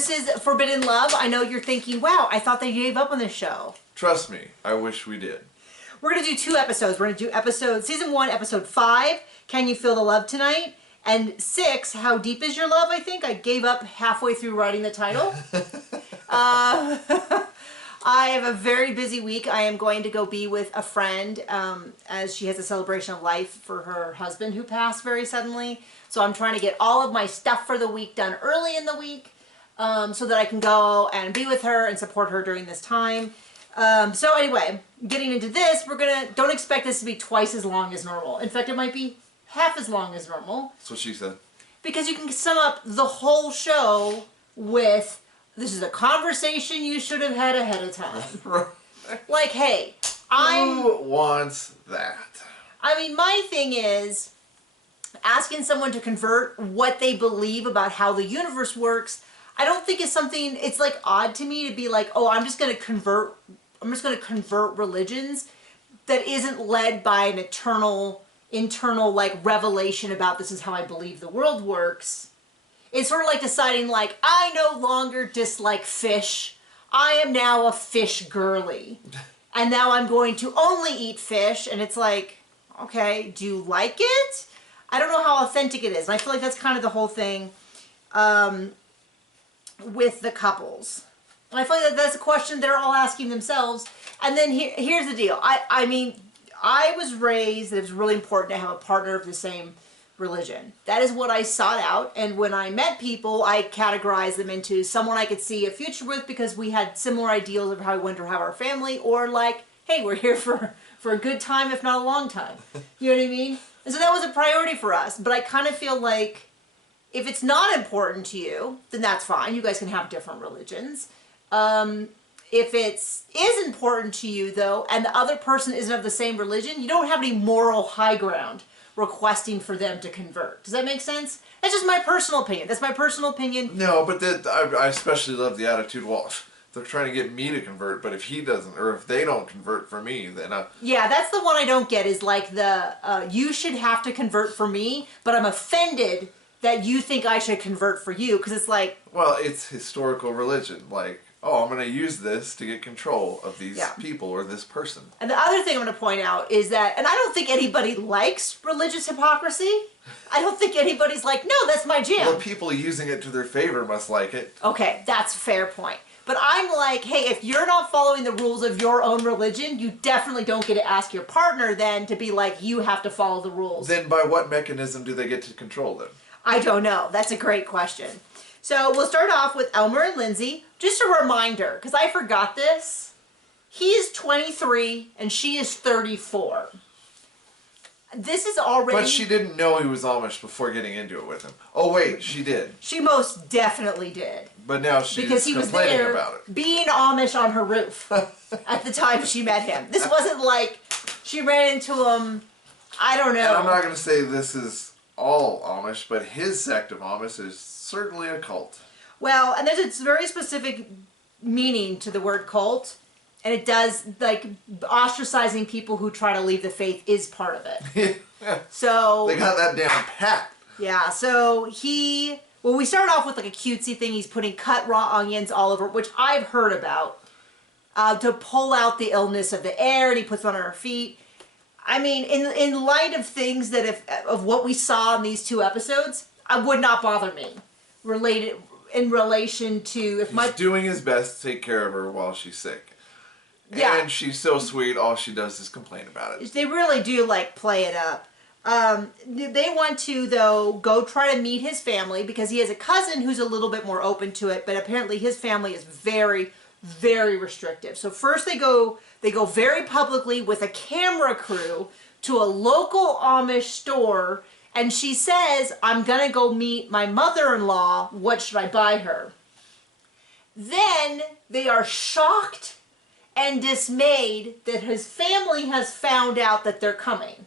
this is Forbidden Love. I know you're thinking, wow, I thought they gave up on this show. Trust me, I wish we did. We're going to do 2 episodes. We're going to do season 1, episode 5, Can You Feel the Love Tonight? And 6, How Deep Is Your Love, I think. I gave up halfway through writing the title. I have a very busy week. I am going to go be with a friend as she has a celebration of life for her husband who passed very suddenly. So I'm trying to get all of my stuff for the week done early in the week so that I can go and be with her and support her during this time. So anyway, getting into this, don't expect this to be twice as long as normal. In fact, it might be half as long as normal. That's what she said. Because you can sum up the whole show with, this is a conversation you should have had ahead of time. Like, hey, Who wants that? I mean, my thing is, asking someone to convert what they believe about how the universe works, I don't think is something, it's like odd to me to be like, oh, I'm just going to convert religions that isn't led by an internal like revelation about this is how I believe the world works. It's sort of like deciding like, I no longer dislike fish. I am now a fish girly. And now I'm going to only eat fish. And it's like, okay, do you like it? I don't know how authentic it is. And I feel like that's kind of the whole thing with the couples. And I feel like that's a question they're all asking themselves. And then here's the deal. I mean, I was raised that it was really important to have a partner of the same religion. That is what I sought out. And when I met people, I categorized them into someone I could see a future with because we had similar ideals of how we wanted to have our family, or like, hey, we're here for a good time, if not a long time. You know what I mean? And so that was a priority for us. But I kind of feel like if it's not important to you, then that's fine. You guys can have different religions. If it is important to you, though, and the other person isn't of the same religion, you don't have any moral high ground requesting for them to convert. Does that make sense? That's just my personal opinion. That's my personal opinion. No, but I especially love the attitude, well, they're trying to get me to convert, but if he doesn't, or if they don't convert for me, then Yeah, that's the one I don't get, is like the, you should have to convert for me, but I'm offended that you think I should convert for you, because it's like... Well, it's historical religion, like, oh, I'm going to use this to get control of these people or this person. And the other thing I'm going to point out is that, and I don't think anybody likes religious hypocrisy. I don't think anybody's like, no, that's my jam. Well, people using it to their favor must like it. Okay, that's a fair point. But I'm like, hey, if you're not following the rules of your own religion, you definitely don't get to ask your partner then to be like, you have to follow the rules. Then by what mechanism do they get to control them? I don't know. That's a great question. So we'll start off with Elmer and Lindsay. Just a reminder, because I forgot this. He is 23 and she is 34. This is already... But she didn't know he was Amish before getting into it with him. Oh wait, she did. She most definitely did. But now she's because he was complaining there about it. Being Amish on her roof at the time she met him. This wasn't like she ran into him, I don't know. And I'm not going to say this is all Amish, but his sect of Amish is certainly a cult. Well, and there's a very specific meaning to the word cult, and it does, like, ostracizing people who try to leave the faith is part of it. So... They got that down pat. Yeah, so well, we started off with like a cutesy thing. He's putting cut raw onions all over, which I've heard about, to pull out the illness of the air, and he puts them on her feet. I mean, in light of things that of what we saw in these 2 episodes, it would not bother me. In relation to if He's doing his best to take care of her while she's sick. Yeah. And she's so sweet, all she does is complain about it. They really do like play it up. They want to, though, go try to meet his family because he has a cousin who's a little bit more open to it, but apparently his family is very, very restrictive. So first they go very publicly with a camera crew to a local Amish store, and she says, I'm going to go meet my mother-in-law. What should I buy her? Then they are shocked and dismayed that his family has found out that they're coming.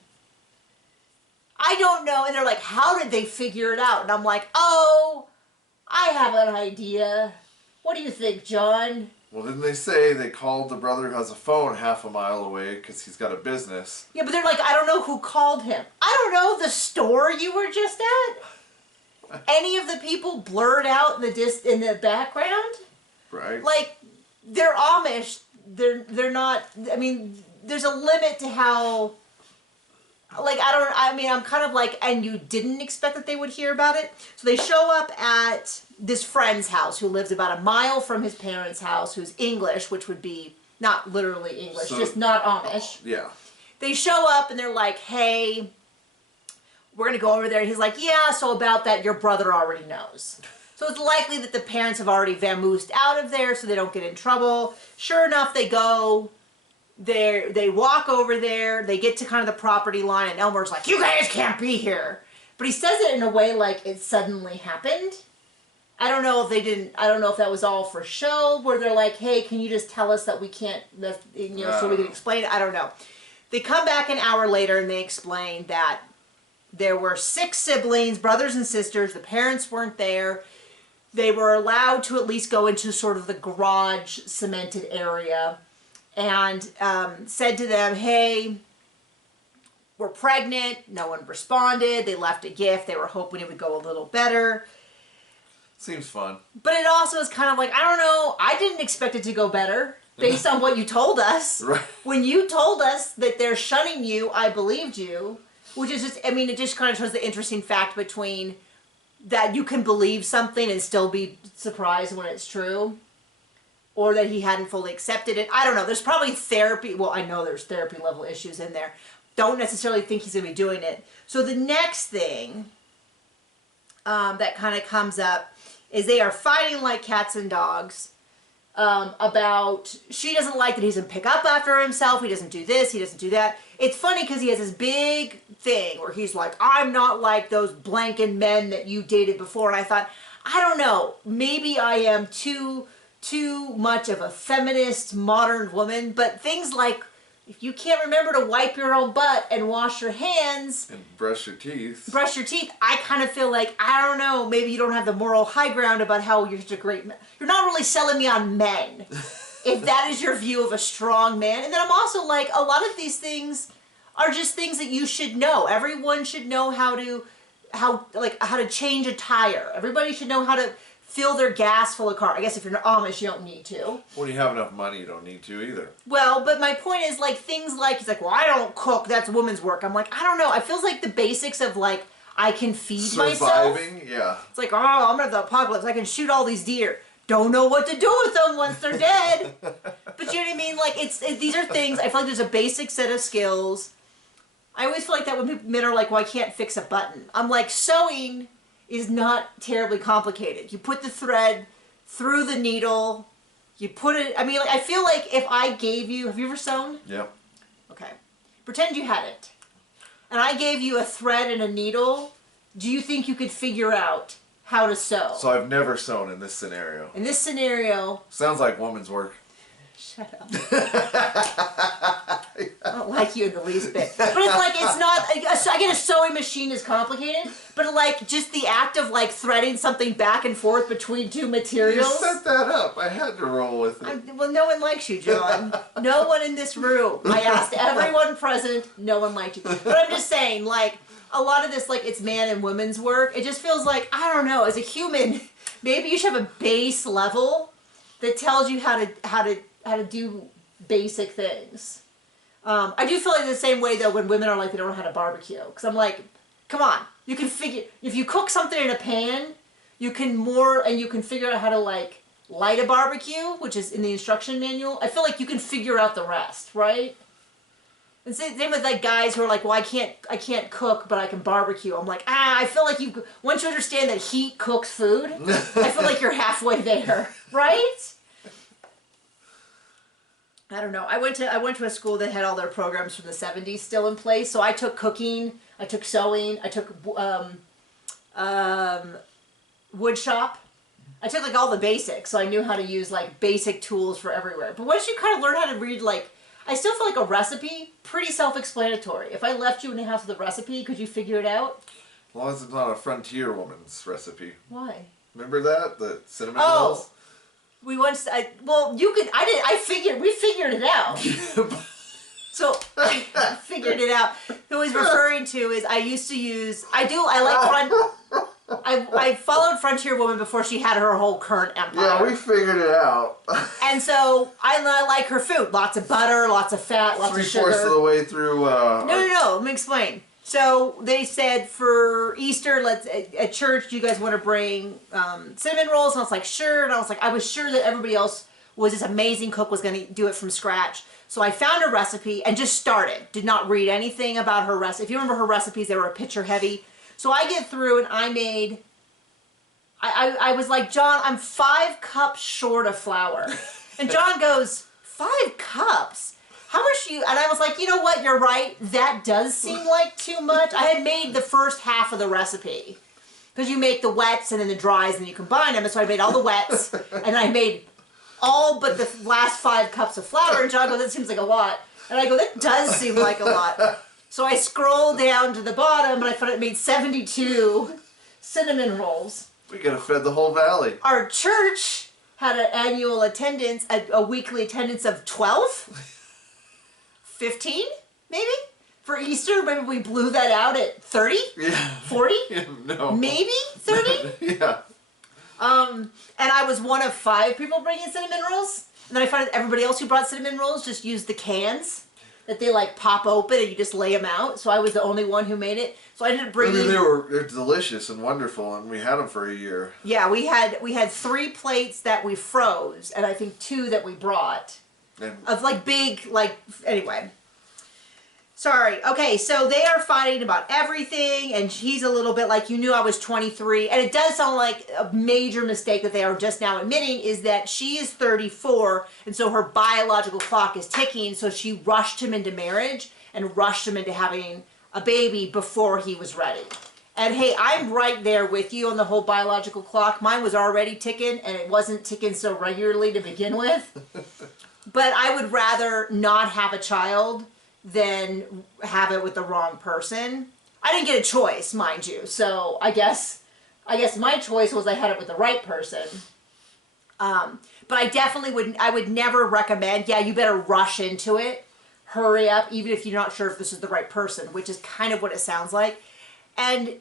I don't know. And they're like, how did they figure it out? And I'm like, oh, I have an idea. What do you think, John? Well, didn't they say they called the brother who has a phone half a mile away because he's got a business? Yeah, but they're like, I don't know who called him. I don't know, the store you were just at? any of the people blurred out in the background? Right. Like, they're Amish. They're not. I mean, there's a limit to how. Like, I'm kind of like, and you didn't expect that they would hear about it. So they show up at this friend's house who lives about a mile from his parents' house, who's English, which would be not literally English, just not Amish. Yeah. They show up and they're like, hey, we're going to go over there. And he's like, yeah, so about that, your brother already knows. So it's likely that the parents have already vamoosed out of there so they don't get in trouble. Sure enough, they go. They walk over there, they get to kind of the property line, and Elmer's like, you guys can't be here. But he says it in a way like it suddenly happened. I don't know if that was all for show, where they're like, hey, can you just tell us that we can't, so we can explain it? I don't know. They come back an hour later and they explain that there were 6 siblings, brothers and sisters, the parents weren't there. They were allowed to at least go into sort of the garage cemented area. And said to them, hey, we're pregnant. No one responded. They left a gift. They were hoping it would go a little better. Seems fun. But it also is kind of like, I don't know, I didn't expect it to go better based on what you told us. Right. When you told us that they're shunning you, I believed you. Which is just, I mean, it just kind of shows the interesting fact between that you can believe something and still be surprised when it's true. Or that he hadn't fully accepted it. I don't know. There's probably therapy. Well, I know there's therapy level issues in there. Don't necessarily think he's going to be doing it. So the next thing that kind of comes up is they are fighting like cats and dogs about, she doesn't like that he doesn't pick up after himself. He doesn't do this. He doesn't do that. It's funny because he has this big thing where he's like, I'm not like those blanket men that you dated before. And I thought, I don't know. Maybe I am too much of a feminist modern woman, but things like if you can't remember to wipe your own butt and wash your hands and brush your teeth, I kind of feel like, I don't know, maybe you don't have the moral high ground about how you're such a great man. You're not really selling me on men if that is your view of a strong man. And then I'm also like, a lot of these things are just things that you should know. Everyone should know how to change a tire. Everybody should know how to fill their gas full of car. I guess if you're Amish, you don't need to. When you have enough money, you don't need to either. Well, but my point is, like, things like, he's like, well, I don't cook, that's women's work. I'm like, I don't know. It feels like the basics of, like, I can feed myself. Surviving, yeah. It's like, oh, I'm gonna have the apocalypse. I can shoot all these deer. Don't know what to do with them once they're dead. But you know what I mean? Like, these are things, I feel like there's a basic set of skills. I always feel like that when men are like, well, I can't fix a button. I'm like, sewing is not terribly complicated. You put the thread through the needle, you put it, I mean, like, I feel like if I gave you, have you ever sewn? Yep. Okay. Pretend you hadn't. And I gave you a thread and a needle, do you think you could figure out how to sew? So I've never sewn in this scenario. In this scenario... Sounds like woman's work. Shut up. I don't like you in the least bit. But it's like, it's not, I get a sewing machine is complicated, but like just the act of like threading something back and forth between two materials. You set that up. I had to roll with it. Well, no one likes you, John. No one in this room. I asked everyone present, no one liked you. But I'm just saying, like, a lot of this, like, it's man and women's work. It just feels like, I don't know, as a human, maybe you should have a base level that tells you how to do basic things. I do feel like the same way though when women are like they don't know how to barbecue, because I'm like, come on, you can figure, if you cook something in a pan, you can figure out how to like light a barbecue, which is in the instruction manual. I feel like you can figure out the rest, right? And same with like guys who are like, well, I can't cook, but I can barbecue. I'm like, I feel like once you understand that heat cooks food, I feel like you're halfway there, right? I don't know. I went to a school that had all their programs from the 70s still in place. So I took cooking, I took sewing, I took wood shop. I took like all the basics, so I knew how to use like basic tools for everywhere. But once you kind of learn how to read, like, I still feel like a recipe, pretty self-explanatory. If I left you in the house with a recipe, could you figure it out? As long as it's not a frontier woman's recipe. Why? Remember that? The cinnamon rolls? We once, we figured it out. So, I figured it out. Who he's referring to is, I like I followed Frontier Woman before she had her whole current empire. Yeah, we figured it out. And so I like her food. Lots of butter, lots of fat, lots of sugar. 3/4 of the way through. No. Let me explain. So they said for Easter, at church, do you guys want to bring cinnamon rolls? And I was like, sure. And I was sure that everybody else was this amazing cook, was going to do it from scratch. So I found a recipe and just started. Did not read anything about her recipe. If you remember her recipes, they were a picture heavy. So I get through and I made, I was like, John, I'm 5 cups short of flour. And John goes, 5 cups? How much do you, and I was like, you know what, you're right. That does seem like too much. I had made the first half of the recipe. Because you make the wets and then the dries and you combine them. And so I made all the wets and I made all but the last 5 cups of flour. And John goes, that seems like a lot. And I go, that does seem like a lot. So I scrolled down to the bottom and I found it made 72 cinnamon rolls. We could have fed the whole valley. Our church had an annual attendance, a weekly attendance of 12? 15, maybe? For Easter, maybe we blew that out at 30? Yeah. 40? Yeah, no. Maybe 30? Yeah. And I was one of 5 people bringing cinnamon rolls. And then I found everybody else who brought cinnamon rolls just used the cans that they like pop open and you just lay them out. So I was the only one who made it. So I didn't bring. They're delicious and wonderful, and we had them for a year. Yeah, we had 3 plates that we froze, and I think 2 that we brought. Of like big, like, anyway. Sorry. Okay, so they are fighting about everything, and he's a little bit like, you knew I was 23. And it does sound like a major mistake that they are just now admitting is that she is 34, and so her biological clock is ticking, so she rushed him into marriage and rushed him into having a baby before he was ready. And hey, I'm right there with you on the whole biological clock. Mine was already ticking, and it wasn't ticking so regularly to begin with. But I would rather not have a child than have it with the wrong person. I didn't get a choice, mind you. So I guess my choice was I had it with the right person. But I definitely I would never recommend, yeah, you better rush into it. Hurry up, even if you're not sure if this is the right person, which is kind of what it sounds like. And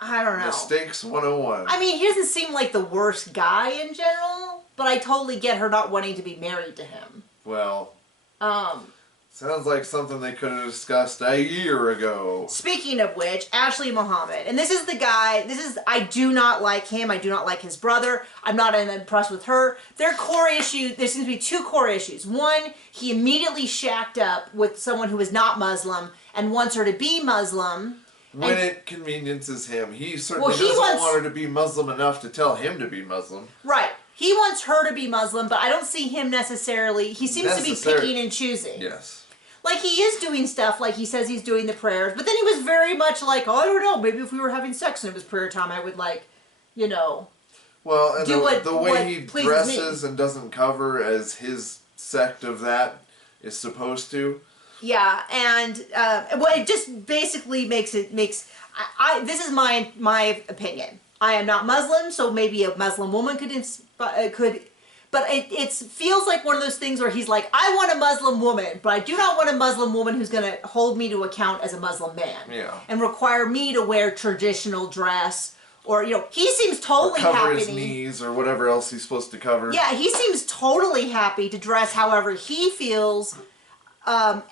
I don't know. Mistakes 101. I mean, he doesn't seem like the worst guy in general, but I totally get her not wanting to be married to him. Well, sounds like something they could have discussed a year ago. Speaking of which, Ashley Muhammad, and this is the guy, I do not like him, I do not like his brother, I'm not impressed with her. Their core issue, there seems to be 2 core issues. One, he immediately shacked up with someone who is not Muslim and wants her to be Muslim. When it conveniences him. He certainly doesn't want her to be Muslim enough to tell him to be Muslim. Right. He wants her to be Muslim, but I don't see him necessarily, he seems to be picking and choosing. Yes. Like, he is doing stuff, like he says he's doing the prayers, but then he was very much like, oh, I don't know, maybe if we were having sex and it was prayer time, I would, like, you know, well, and do the way he dresses me. And doesn't cover as his sect of that is supposed to. Yeah, and, well, it just basically makes, this is my opinion. I am not Muslim, so maybe a Muslim woman could but it feels like one of those things where he's like, I want a Muslim woman, but I do not want a Muslim woman who's going to hold me to account as a Muslim man. Yeah. And require me to wear traditional dress. Or, you know, he seems totally happy. Cover his knees or whatever else he's supposed to cover. Yeah, he seems totally happy to dress however he feels.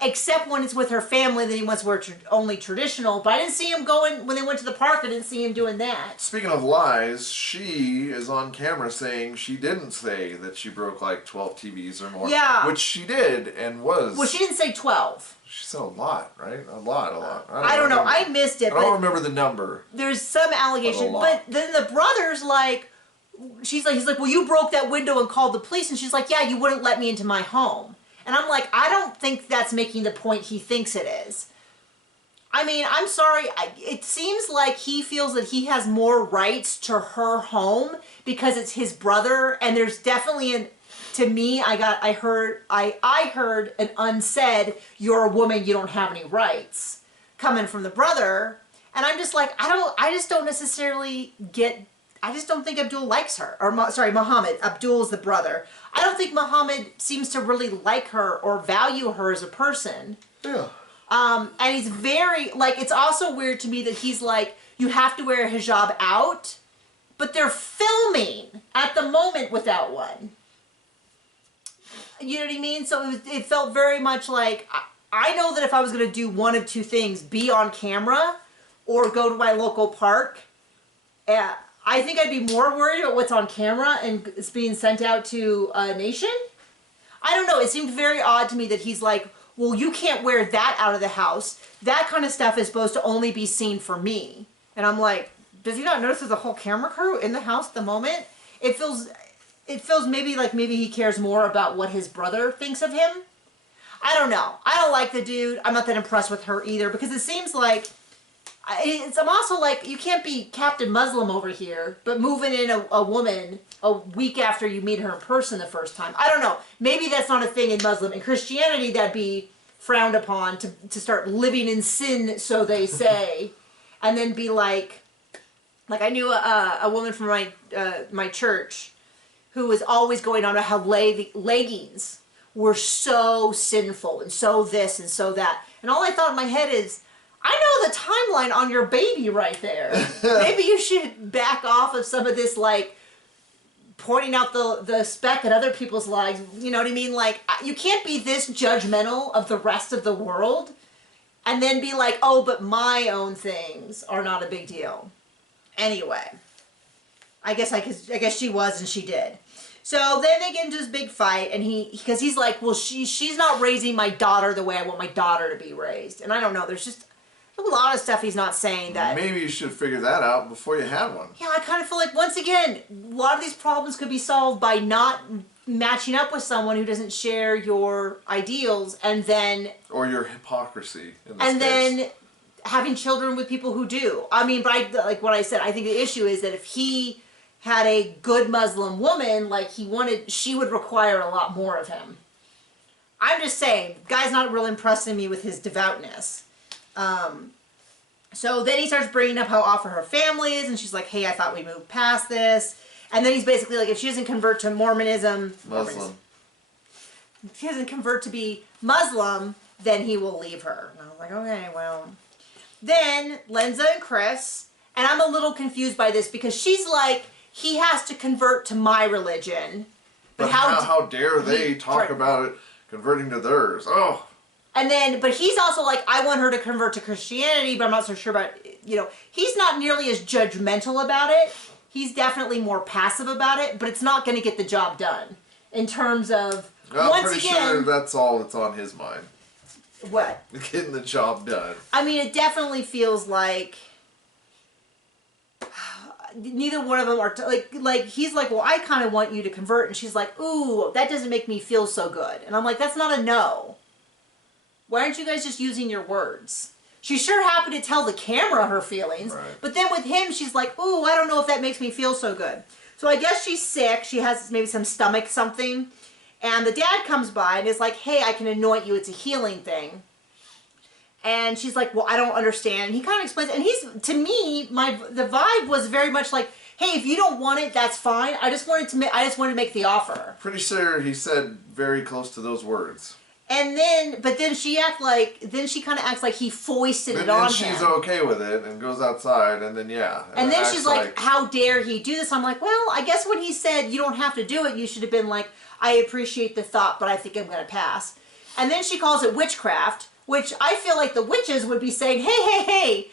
Except when it's with her family, then he wants to wear only traditional. But I didn't see him going, when they went to the park, I didn't see him doing that. Speaking of lies, she is on camera saying she didn't say that she broke like 12 TVs or more. Yeah. Which she did and was. Well, she didn't say 12. She said a lot, right? A lot. I don't know. I missed it. I don't remember the number. There's some allegation. But then the brother's like, he's like, well, you broke that window and called the police. And she's like, yeah, you wouldn't let me into my home. And I'm like, I don't think that's making the point he thinks it is. I mean, I'm sorry. It seems like he feels that he has more rights to her home because it's his brother. And there's definitely to me, I heard an unsaid, you're a woman, you don't have any rights coming from the brother. And I'm just like, I just don't necessarily get, I just don't think Abdul likes her. Or, sorry, Muhammad. Abdul's the brother. I don't think Muhammad seems to really like her or value her as a person. Yeah. And he's very, like, it's also weird to me that he's like, you have to wear a hijab out, but they're filming at the moment without one. You know what I mean? So it felt very much like, I know that if I was going to do one of two things, be on camera or go to my local park, I think I'd be more worried about what's on camera and it's being sent out to a nation. I don't know. It seemed very odd to me that he's like, well, you can't wear that out of the house. That kind of stuff is supposed to only be seen for me. And I'm like, does he not notice there's a whole camera crew in the house at the moment? It feels maybe like maybe he cares more about what his brother thinks of him. I don't know. I don't like the dude. I'm not that impressed with her either because it seems like I'm also like, you can't be Captain Muslim over here, but moving in a woman a week after you meet her in person the first time. I don't know. Maybe that's not a thing in Muslim. In Christianity, that'd be frowned upon to start living in sin, so they say, and then be like I knew a woman from my church who was always going on about how leggings were so sinful and so this and so that. And all I thought in my head is, I know the timeline on your baby right there. Maybe you should back off of some of this, like, pointing out the speck in other people's lives. You know what I mean? Like, you can't be this judgmental of the rest of the world and then be like, oh, but my own things are not a big deal. Anyway, I guess she was and she did. So then they get into this big fight, and because he's like, well, she's not raising my daughter the way I want my daughter to be raised. And I don't know, there's just a lot of stuff he's not saying that. Maybe you should figure that out before you have one. Yeah, I kind of feel like, once again, a lot of these problems could be solved by not matching up with someone who doesn't share your ideals, and then... Or your hypocrisy, in this and case. then having children with people who do. I mean, but like what I said, I think the issue is that if he had a good Muslim woman, like she would require a lot more of him. I'm just saying, guy's not really impressing me with his devoutness. So then he starts bringing up how awful her family is, and she's like, hey, I thought we moved past this. And then he's basically like, if she doesn't convert to Mormonism, if she doesn't convert to be Muslim, then he will leave her. And I was like, okay, well. Then Lindsay and Chris, and I'm a little confused by this because she's like, he has to convert to my religion. But how dare they talk about it converting to theirs? Oh. And then, but he's also like, I want her to convert to Christianity, but I'm not so sure about, he's not nearly as judgmental about it. He's definitely more passive about it, but it's not going to get the job done. In terms of, I'm pretty sure that's all that's on his mind. What? Getting the job done. I mean, it definitely feels like neither one of them are, like he's like, well, I kind of want you to convert, and she's like, ooh, that doesn't make me feel so good. And I'm like, that's not a no. Why aren't you guys just using your words? She's sure happy to tell the camera her feelings, right. But then with him, she's like, ooh, I don't know if that makes me feel so good. So I guess she's sick. She has maybe some stomach something. And the dad comes by and is like, hey, I can anoint you. It's a healing thing. And she's like, well, I don't understand. And he kind of explains it. And he's, to me, the vibe was very much like, hey, if you don't want it, that's fine. I just wanted to make the offer. Pretty sure he said very close to those words. And then, but then she kind of acts like he foisted it on him. And she's okay with it and goes outside, and then yeah. And then she's like, how dare he do this? I'm like, well, I guess when he said you don't have to do it, you should have been like, I appreciate the thought, but I think I'm going to pass. And then she calls it witchcraft, which I feel like the witches would be saying, hey,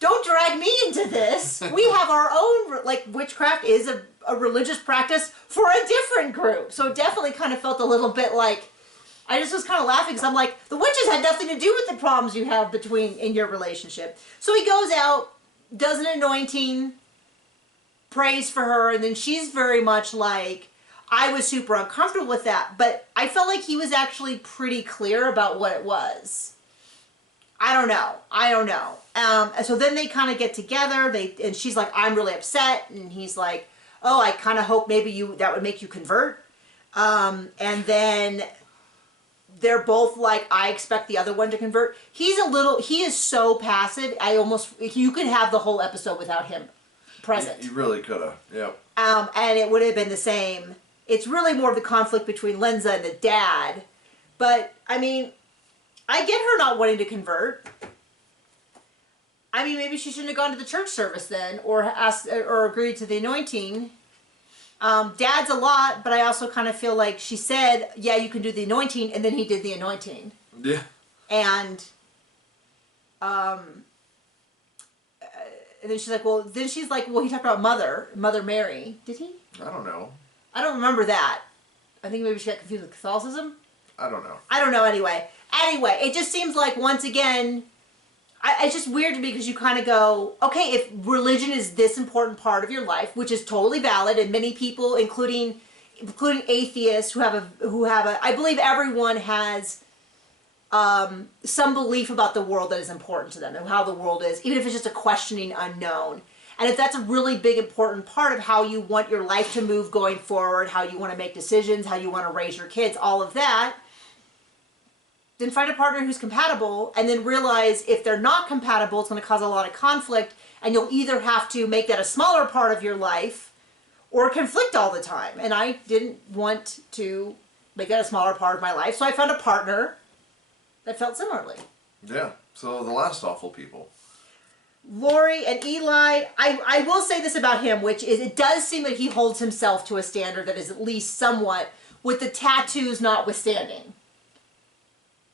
don't drag me into this. We have our own, like, witchcraft is a religious practice for a different group. So it definitely kind of felt a little bit like, I just was kind of laughing because I'm like, the witches had nothing to do with the problems you have in your relationship. So he goes out, does an anointing, prays for her, and then she's very much like, I was super uncomfortable with that, but I felt like he was actually pretty clear about what it was. I don't know. So then they kind of get together, and she's like, I'm really upset, and he's like, oh, I kind of hope maybe that would make you convert. And then they're both like, I expect the other one to convert. He is so passive, you could have the whole episode without him present. You really could have, yeah. And it would have been the same. It's really more of the conflict between Lindsay and the dad. But, I mean, I get her not wanting to convert. I mean, maybe she shouldn't have gone to the church service then, or asked, or agreed to the anointing. Dad's a lot, but I also kind of feel like she said, yeah, you can do the anointing, and then he did the anointing. Yeah. And then she's like, well, he talked about Mother Mary. Did he? I don't know. I don't remember that. I think maybe she got confused with Catholicism. I don't know. I don't know anyway. Anyway, it just seems like, once again, it's just weird to me, because you kind of go, okay, if religion is this important part of your life, which is totally valid, and many people, including atheists who have a, I believe everyone has some belief about the world that is important to them and how the world is, even if it's just a questioning unknown. And if that's a really big important part of how you want your life to move going forward, how you want to make decisions, how you want to raise your kids, all of that, then find a partner who's compatible, and then realize if they're not compatible, it's going to cause a lot of conflict, and you'll either have to make that a smaller part of your life or conflict all the time. And I didn't want to make that a smaller part of my life, so I found a partner that felt similarly. Yeah. So the last awful people. Lori and Eli, I will say this about him, which is, it does seem like he holds himself to a standard that is at least somewhat, with the tattoos notwithstanding.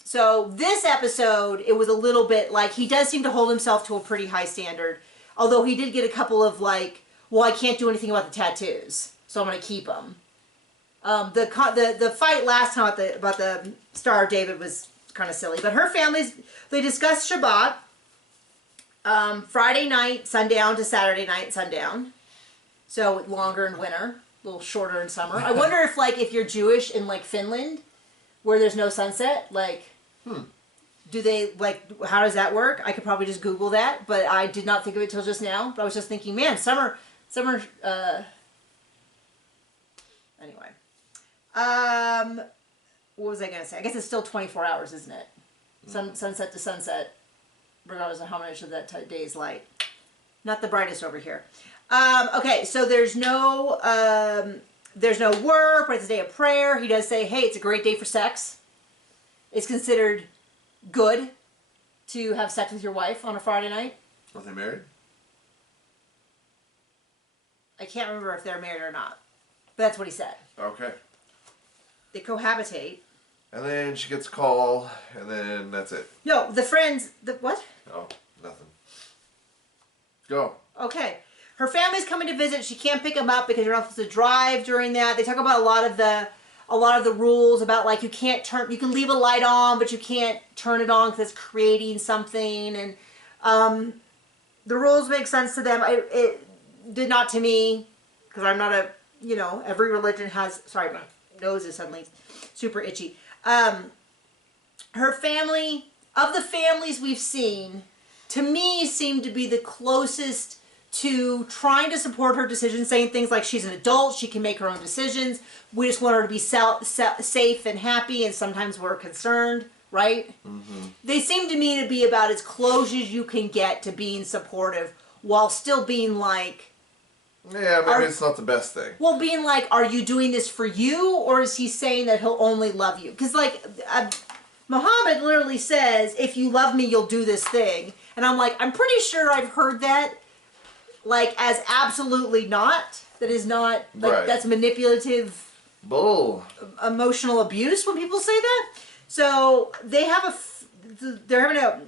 So this episode, it was a little bit like, he does seem to hold himself to a pretty high standard, although he did get a couple of like, well, I can't do anything about the tattoos, so I'm going to keep them. The fight last time about the Star of David was kind of silly, but her families, they discussed Shabbat, Friday night sundown to Saturday night sundown, so longer in winter, a little shorter in summer. I wonder if, like, if you're Jewish in like Finland, where there's no sunset, like, do they, like, how does that work? I could probably just Google that, but I did not think of it till just now. But I was just thinking, man, summer, anyway. What was I going to say? I guess it's still 24 hours, isn't it? Sunset to sunset, regardless of how much of that day is light. Not the brightest over here. Okay, so there's no work, but it's a day of prayer. He does say, hey, it's a great day for sex. It's considered good to have sex with your wife on a Friday night. Are they married? I can't remember if they're married or not. But that's what he said. Okay. They cohabitate. And then she gets a call, and then that's it. No, the friends, what? Oh, nothing. Go. Okay. Her family's coming to visit. She can't pick them up because you're not supposed to drive during that. They talk about a lot of the rules about, like, you can leave a light on, but you can't turn it on because it's creating something. And the rules make sense to them. It did not to me, because I'm not every religion has, sorry, my nose is suddenly super itchy. Her family, of the families we've seen, to me seemed to be the closest to trying to support her decisions, saying things like she's an adult, she can make her own decisions, we just want her to be safe and happy, and sometimes we're concerned, right? Mm-hmm. They seem to me to be about as close as you can get to being supportive, while still being like... Yeah, maybe it's not the best thing. Well, being like, are you doing this for you, or is he saying that he'll only love you? Because, like, Muhammad literally says, if you love me, you'll do this thing. And I'm like, I'm pretty sure I've heard that, like, as absolutely not. That is not, like, right. That's manipulative... Bull. Emotional abuse when people say that. So, they have they have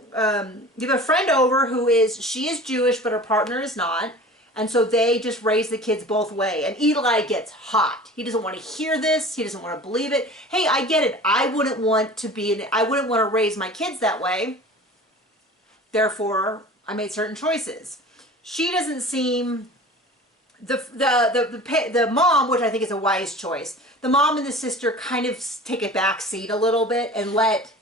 a friend over she is Jewish, but her partner is not. And so they just raise the kids both way. And Eli gets hot. He doesn't want to hear this. He doesn't want to believe it. Hey, I get it. I wouldn't want to raise my kids that way. Therefore, I made certain choices. She doesn't seem... The mom, which I think is a wise choice, the mom and the sister kind of take a back seat a little bit and let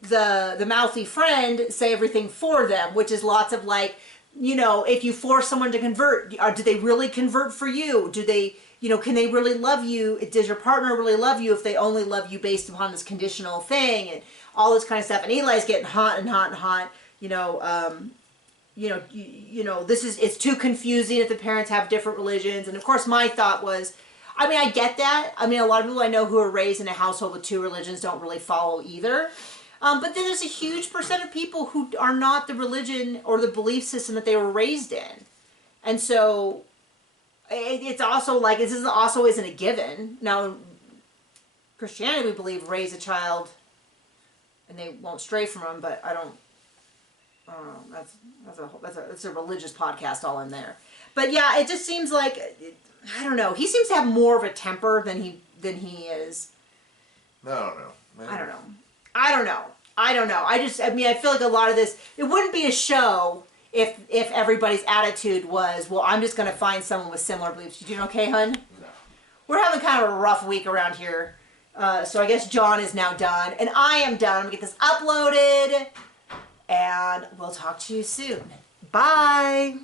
the mouthy friend say everything for them, which is lots of like... if you force someone to convert, do they really convert for you? Do they, can they really love you? Does your partner really love you if they only love you based upon this conditional thing and all this kind of stuff? And Eli's getting hot and hot and hot. It's too confusing if the parents have different religions. And of course, my thought was, I get that. A lot of people I know who are raised in a household with two religions don't really follow either. But then there's a huge percent of people who are not the religion or the belief system that they were raised in. And so it's also like, this also isn't a given. Now, Christianity, we believe, raise a child and they won't stray from them, but I don't know. That's a religious podcast all in there. But yeah, it just seems like, I don't know. He seems to have more of a temper than he is. I don't know. Maybe. I don't know. I feel like a lot of this, it wouldn't be a show if everybody's attitude was, well, I'm just going to find someone with similar beliefs. You doing okay, hun? No. We're having kind of a rough week around here. So I guess John is now done. And I am done. I'm going to get this uploaded. And we'll talk to you soon. Bye.